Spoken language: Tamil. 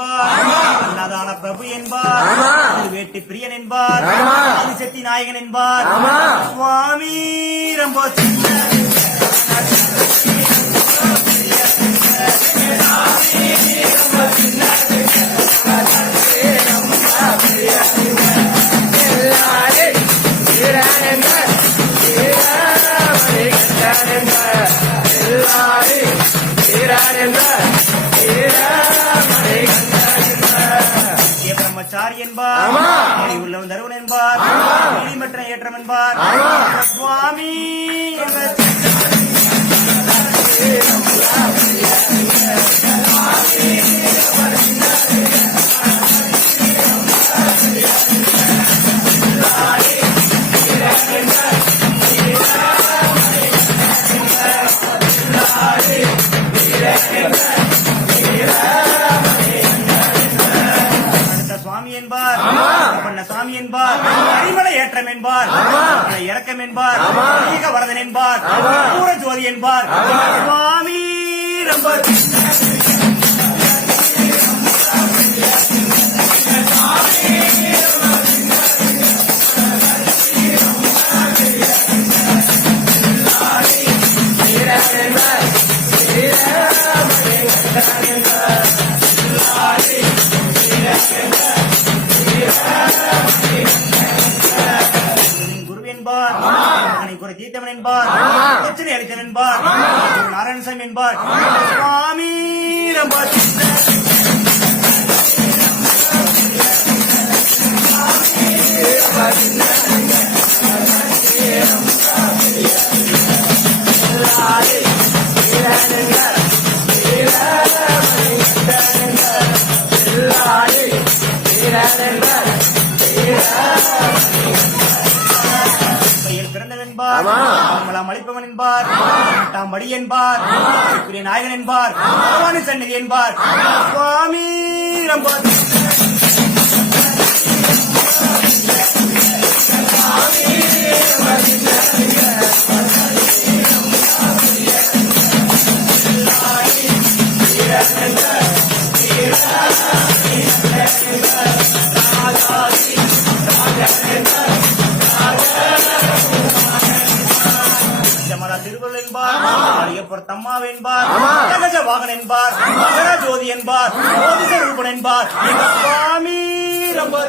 என்பார். அன்னதான பிரபு என்பார். வேட்டு பிரியன் என்பார். ஆதிசக்தி நாயகன் என்பார். சுவாமி ரொம்ப நித்திய பிரம்மச்சாரி என்பார். உள்ளவன் தருவன் என்பார். நீதிமற்ற ஏற்றம் என்பார். என்பார். அடிமலை ஏற்றம் என்பார். இறக்கம் என்பார். அதிக வரதன் என்பார். பூர ஜோதி என்பார். சுவாமி ரொம்ப குரு என்பார். மகனை குறை தீர்த்தவன் என்பார். பிரச்சனை அளித்தவன் என்பார். நாராயணசாமி என்பார். சுவாமி பெயர் பிறந்தவன் என்பார் மங்களம் அளிப்பவன் என்பார். எட்டாம் படி என்பார். நாயகன் என்பார். சன்னதி என்பார். சுவாமி ரொம்ப அரியப்பர் தம்மா என்பார். ககஜ வாகன் என்பார். ஜோதி என்பார். ஜோதிஷ ரூபன் என்பார். சுவாமி ரொம்ப